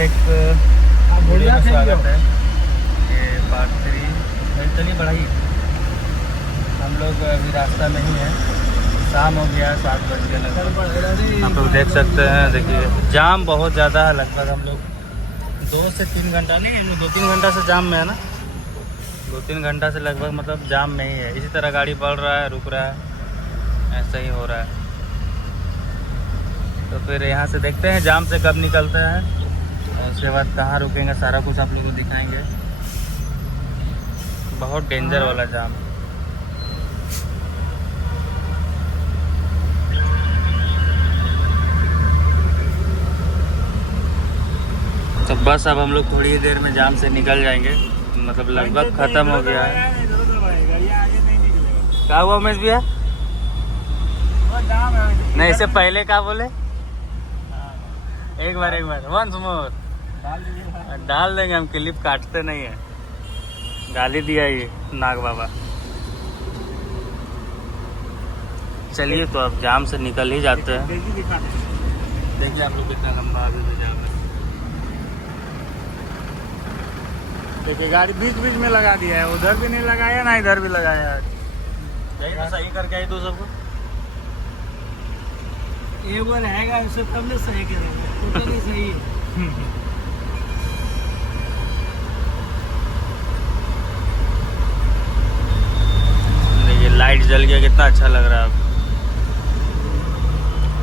फिर एक वीडियो में स्वागत है। ये पार्ट 3 चलिए बढ़ाइए। हम लोग अभी रास्ता में ही हैं, शाम हो गया, 7 बज गए लगभग। आप लोग देख सकते हैं, देखिए जाम बहुत ज़्यादा है। लगभग हम लोग 2 से 3 घंटा नहीं, हम लोग 2-3 घंटा से जाम में है ना, 2-3 घंटा से लगभग मतलब जाम में ही है। इसी तरह गाड़ी बढ़ रहा है, रुक रहा है, ऐसा ही हो रहा है। तो फिर यहाँ से देखते हैं जाम से कब निकलते हैं, और उसके बाद कहाँ रुकेंगे, सारा कुछ आप लोग को दिखाएंगे। बहुत डेंजर वाला जाम। तो बस अब हम लोग थोड़ी देर में जाम से निकल जाएंगे, मतलब लगभग ख़त्म हो गया है। क्या हुआ उमेश भैया? नहीं, इससे पहले क्या बोले? एक बार वंस मोर डाल देंगे हम, क्लिप काटते नहीं है। गाली दिया ये नाग बाबा। चलिए तो अब जाम से निकल ही जाते हैं। देखिए आप लोग कितना लंबा अभी भी जाम है। देखिए गाड़ी बीच बीच में लगा दिया है, उधर भी नहीं लगाया ना इधर भी लगाया है। यही तो सही करके आई तू सबको। एक बार रहेगा उससे तब नहीं सही करेगा, तो नहीं सही है। देखिए लाइट जल गया, कितना अच्छा लग रहा है अब।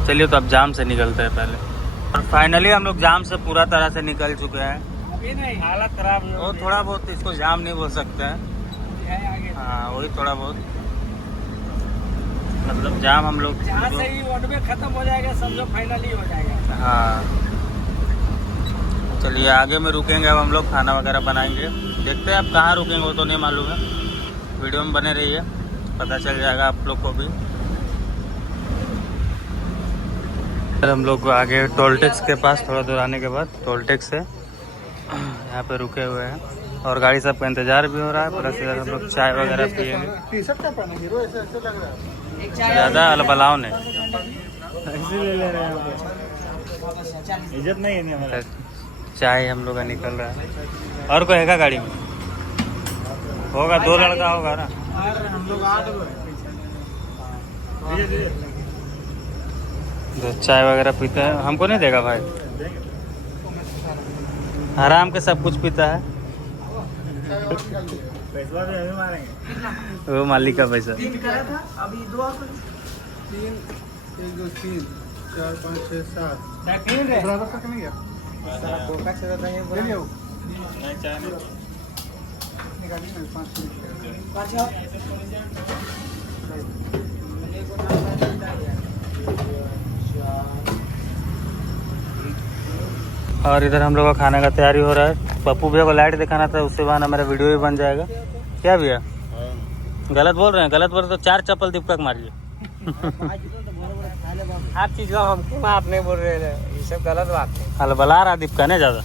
चलिए तो अब जाम से निकलते हैं पहले। और फाइनली हम लोग जाम से पूरा तरह से निकल चुके हैं। अभी नहीं, हालत खराब है। वो थोड़ा बहुत, इसको जाम नहीं बोल सकते हैं। हाँ वही थोड़ा बहुत, मतलब जाम हम लोग जहाँ से ही रोड में खत्म हो जाएगा, समझो फाइनली हो जाएगा। हाँ चलिए आगे में रुकेंगे अब हम लोग, खाना वगैरह बनाएंगे। देखते हैं अब कहाँ रुकेंगे, वो तो नहीं मालूम है। वीडियो में बने रहिए, पता चल जाएगा आप लोग को भी। हम लोग आगे टोल टैक्स के पास थोड़ा दूर आने के बाद टोल टैक्स से यहाँ पे रुके हुए हैं, और गाड़ी सब का इंतजार भी हो रहा है। प्लस इधर हम लोग चाय वगैरह पियेंगे। ज़्यादा अलबलाव ने ले रहे हैं, इज्जत नहीं है हमारा। चाय हम लोग का निकल रहा है। और कोई है गाड़ी में? होगा, 2 लड़का होगा ना। हम लोग 8 तो चाय वगैरह पीते हैं। हमको नहीं देगा भाई, आराम के सब कुछ पीता है। पैसा भी हमें मारेंगे, वो मालिक का पैसा। 3 करा था, अभी 2 3 1 2 3 4 5 6 7 बराबर तक नहीं गया। सारा बोका से रहता है, ले लियो नहीं चाय नहीं निकालिए ना। 5 और इधर हम लोग का खाने का तैयारी हो रहा है। पप्पू भैया को लाइट दिखाना था, उससे बहाना मेरा वीडियो भी बन जाएगा। क्या भैया गलत बोल रहे हैं? गलत बोल रहे तो 4 चप्पल दीपक मारिए। हर चीज का हमको आप नहीं बोल रहे हैं, ये सब गलत बात है। हलबला रहा दीपका नहीं ज़्यादा,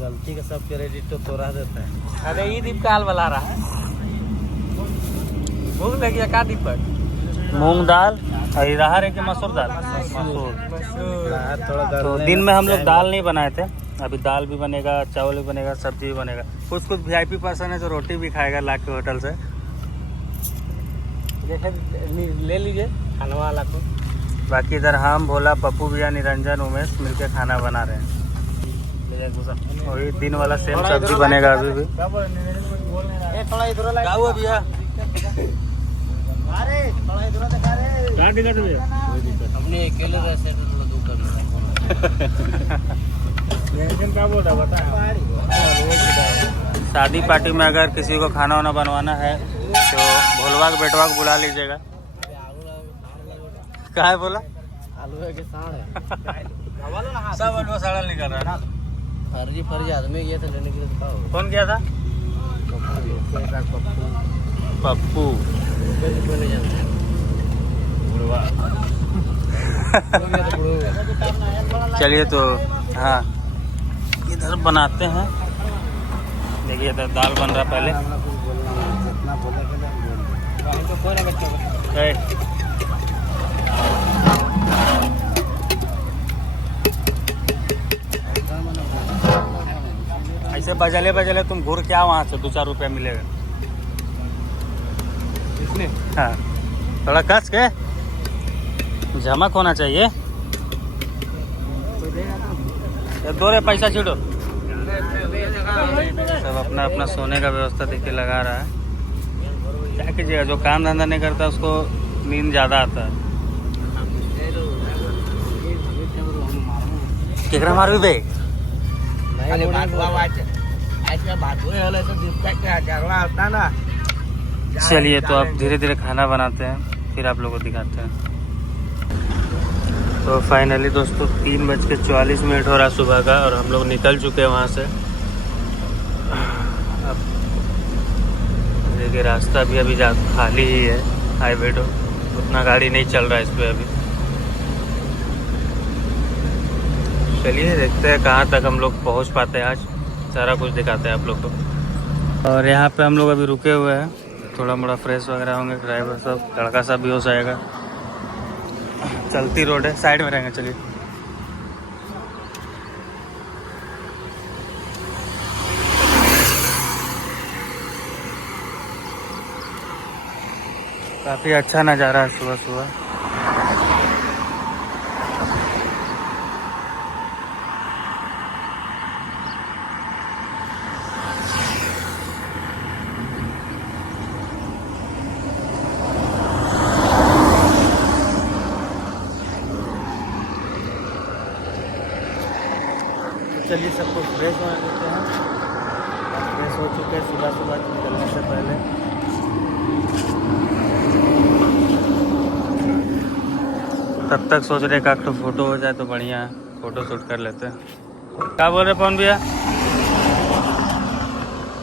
गलती का सब क्रेडिट तो तोड़ा देता है। अरे ये दीप का हाल बला रहा है, भूख लग गया का दीपक? मूंग दाल और अरहर है कि मसूर दाल? मसूर। तो दिन में हम लोग दाल नहीं बनाए थे, अभी दाल भी बनेगा, चावल भी बनेगा, सब्जी भी बनेगा। कुछ VIP पर्सन है जो रोटी भी खाएगा ला के होटल से। ले लीजिए खाना वाला को। बाकी इधर हम, भोला, पप्पू भैया, निरंजन, उमेश मिलके खाना बना रहे हैं। और ये दिन वाला सेम सब्जी बनेगा अभी भी। थोड़ा इधर क्या हुआ भैया? अरे थोड़ा इधर दिखा रे। क्या दिक्कत है भैया? हमने अकेले रहते थे, थोड़ा दूर करना। क्या बोल रहा बता। शादी पार्टी में अगर किसी को खाना वाना बनवाना है तो भोलवा के बेटवा को बुला लीजिएगा। क्या है बोला? आलू के साढ़ है। सब आलू साड़ा निकल रहा है ना। फर्जी आदमी गया था लेने के लिए। कौन गया था? पप्पू। चलिए तो हाँ इधर बनाते हैं। देखिए इधर दाल बन रहा पहले। ऐसे बजले बजले तुम घूर के आओ वहाँ से 2-4 रुपया मिलेगा। इसने हाँ थोड़ा कस के झमक होना चाहिए। ये 2 रे पैसा छिड़ो। सब अपना अपना सोने का व्यवस्था देखिए लगा रहा है। क्या कीजिएगा, जो काम धंधा नहीं करता उसको नींद ज़्यादा आता है। केकरा मार भी चलिए, तो अब धीरे धीरे खाना बनाते हैं, फिर आप लोगों को दिखाते हैं। तो फाइनली दोस्तों 3:44 हो रहा सुबह का, और हम लोग निकल चुके हैं वहाँ से। अब देखिए रास्ता भी अभी खाली ही है, हाईवे तो उतना गाड़ी नहीं चल रहा है इस पर अभी। चलिए देखते हैं कहाँ तक हम लोग पहुँच पाते हैं, आज सारा कुछ दिखाते हैं आप लोग को। और यहाँ पे हम लोग अभी रुके हुए हैं, थोड़ा मोड़ा फ्रेश वगैरह होंगे, ड्राइवर सब लड़का सब भी हो जाएगा। चलती रोड है, साइड में रहेंगे। चलिए काफ़ी अच्छा नज़ारा है सुबह सुबह। चलिए सबको फ्रेश होने देते हैं। फ्रेश हो चुके हैं सुबह सुबह निकलने से पहले। तब तक सोच रहे एक तो फोटो हो जाए तो बढ़िया है, फोटो शूट कर लेते हैं। क्या बोल रहे पवन भैया?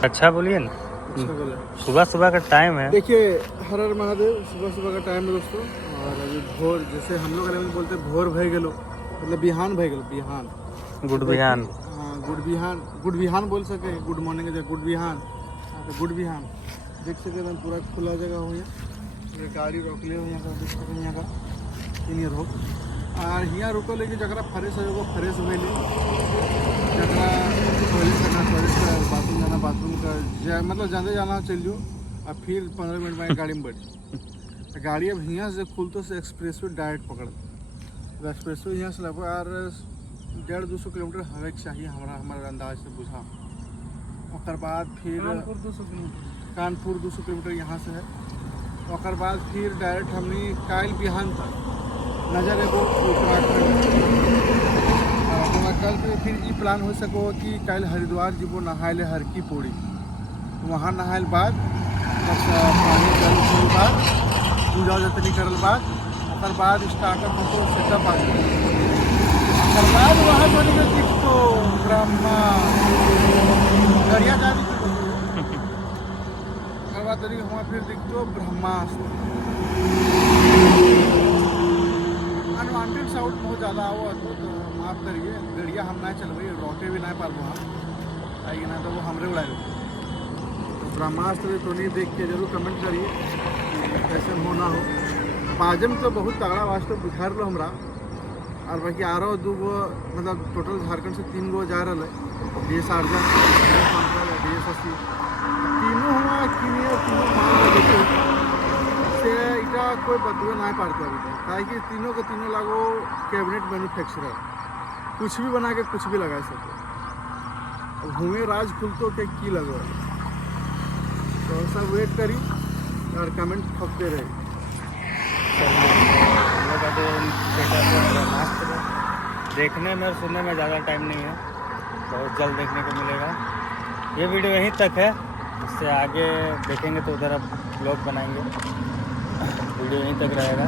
अच्छा बोलिए ना। अच्छा बोला। सुबह सुबह का टाइम है। देखिए, हर हर महादेव, सुबह सुबह का टाइम है दोस्तों। और अभी भोर, जैसे हम लोग में बोलते हैं भोर भय गेलो, मतलब बिहान भय गेलो, बिहान गुड बिहान। हाँ गुड बिहान बोल सके, गुड मॉर्निंग है गुड बिहान। तो गुड बिहान देख सके एकदम पूरा खुला जगह हो, यहाँ गाड़ी रोक ले यहाँ का, देख सके यहाँ का इन रोक। और यहाँ रुको लेके जरा फ्रेश हो, फ्रेश हुए जरा टॉयलेट करना, टॉयलेट का, बाथरूम जाना, बाथरूम का मतलब जाने जाना चल जाओ। और फिर 15 मिनट में गाड़ी में बैठ। गाड़ी अब यहाँ से खुलते से एक्सप्रेस वे डायरेक्ट पकड़, एक्सप्रेस वे यहाँ से लगभग यार 150-200 किलोमीटर हमें चाहिए, हमारा अंदाज से बुझा। और बाद फिर कानपुर 200 किलोमीटर यहाँ से है। और बाद फिर डायरेक्ट हमने काल बिहान तक नजर है वो उत्तराखंड। कल फिर ये प्लान हो सको कि कल हरिद्वार जीवो नहाए हर की पौड़ी, वहाँ नहाए बाद पानी के बाद पूजा जतनी करल बाद स्टार्टअप हो सेटअप आ बाद वहाँ पर दिखतो ब्रह्मा दरिया जाने बाद वहाँ फिर दिखतो ब्रह्मास्त्र। अनवांटेड साउंड बहुत ज़्यादा आओ तो माफ करिए, गड़िया हम ना चलवाई, रोके भी ना पाल वहाँ आएगी ना तो वो हमरे उड़ाए। तो ब्रह्मास्त्र तो नहीं देख के जरूर कमेंट करिए कैसे हो ना हो। बाजम तो बहुत तगड़ा वास्तव बुझा लो हमरा। और बाकी आ रहा हो 2 गो, मतलब टोटल झारखंड से 3 गो जा रहा है। DS अर्जन, DS 80 तीनों हुआ तीनों से इटा कोई बदुए ना पाड़ता अभी तक, काहे कि तीनों के तीनों लागो कैबिनेट मैन्युफैक्चरर, कुछ भी बना के कुछ भी लगा सके। अब हुए राज खुलतो के की लगो, तो सब वेट करी और कमेंट ठोकते रहे। देखने में और सुनने में ज़्यादा टाइम नहीं है, बहुत जल्द देखने को मिलेगा। ये वीडियो यहीं तक है, इससे आगे देखेंगे तो उधर अब ब्लॉग बनाएंगे। वीडियो यहीं तक रहेगा।